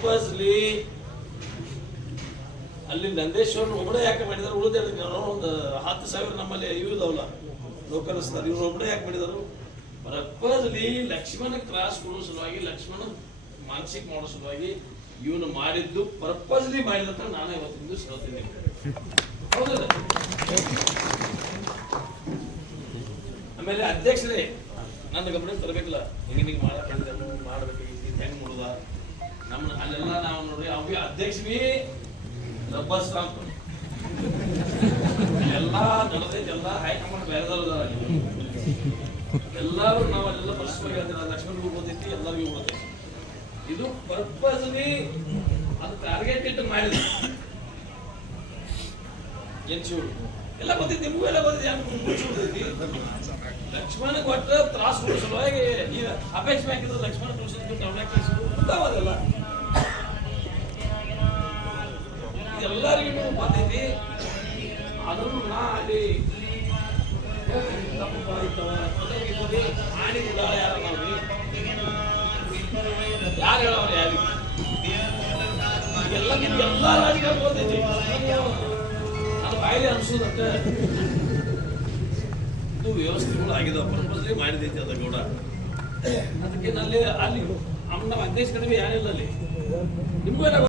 Purposely ಅಲ್ಲಿ ನಂದೇಶ್ವರನ ಒಬ್ಬನೇ ಯಾಕೆ ಮಾಡಿದಾರೆ? ಉಳಿದ ಒಂದು ಹತ್ತು ಸಾವಿರ ನಮ್ಮಲ್ಲಿ ಇವು ಇದಾವಲ್ಲ ನೌಕರಸ್ತಾರೆ ಇವ್ರು ಒಬ್ಬನೇ ಯಾಕೆ ಮಾಡಿದರು? ಪರ್ಪಸ್ಲಿ ಲಕ್ಷ್ಮಣ ಕ್ರಾಸ್ ಕೊಡೋ ಸಲುವಾಗಿ ಲಕ್ಷ್ಮಣ ಮಾನಸಿಕ ಮಾಡೋ ಸಲುವಾಗಿ ಇವನು ಮಾಡಿದ್ದು ಪರ್ಪಸ್ಲಿ ಮಾಡಿದಂತ ನಾನು ಇವತ್ತಿನ ದಿವಸ ಹೇಳ್ತೀನಿ ಹೌದಲ್ಲ? ಆಮೇಲೆ ಅಧ್ಯಕ್ಷರೇ, ನನ್ನ ಗಮನ ತರಬೇಕಲ್ಲ? ಹಿಂಗೆ ಹಿಂಗೆ ಮಾಡಕ್ಕೆ ಮಾಡ್ಬೇಕು? ಹೆಂಗ್ ಮಾಡುದ ನಮ್ಮ ಅಲ್ಲೆಲ್ಲ ನಾವು ನೋಡ್ರಿ ಅವ್ಯ ಅಧ್ಯಕ್ಷ ಬಿ ರಬ್ಬರ್ ಸ್ಟಾಂಪ್. ಎಲ್ಲ ನಡೆದೈತೆ ಹೈಕಮಾಂಡ್ ಬೇರೆದವ್ರು. ಎಲ್ಲರೂ ನಾವು ಅಲ್ಲೆಲ್ಲ ಪರಸ್ಪರ ಹೇಳ್ತೀರ, ಲಕ್ಷ್ಮಣ್ ಗೊತ್ತೈತಿ ಎಲ್ಲರಿಗೂ ಓದೈತಿ. ಇದು ಪರ್ಪಸ್ಲಿ ಅದು ಟಾರ್ಗೆಟ್ ಇಟ್ಟು ಮಾಡಿದ್ರು. ಎಲ್ಲ ಗೊತ್ತೈತಿ ನಿಮಗೂ ಎಲ್ಲ ಮುಚ್ಚುದೈತಿ ಲಕ್ಷ್ಮಣ ಕೊಟ್ಟ ತ್ರಾಸ ಸಲುವಾಗಿ ಅಪೇಕ್ಷೆ ಹಾಕಿದ್ರು ಲಕ್ಷ್ಮಣ ತೋರಿಸಿದ್ದು ಟೌನ್ ಗೊತ್ತಾಗೋದಿಲ್ಲ ಎಲ್ಲರಿಗೂ ಬಂದಿದೆ ಅದನ್ನು ನಾ ಅಲ್ಲಿ ಮಾಡಿದ್ದ ಯಾರ ಯಾರಿಗೆ ಎಲ್ಲ ನಿಮ್ಗೆ ಎಲ್ಲ ರಾಜಕಾರಣ ಗೊತ್ತೈತಿ. ನನ್ನ ಬಾಯಿಲೆ ಅನ್ಸೋದಕ್ಕೆ ಇದು ವ್ಯವಸ್ಥೆಗಳು ಮಾಡಿದೈತಿ ಅದ ಗೌಡ. ಅದಕ್ಕೆ ನಲ್ಲಿ ಅಲ್ಲಿ ನಮ್ಮ ಅಧ್ಯಕ್ಷ ಕಡಿಮೆ ಯಾರಿಲ್ಲ ಅಲ್ಲಿ. ನಿಮಗೂ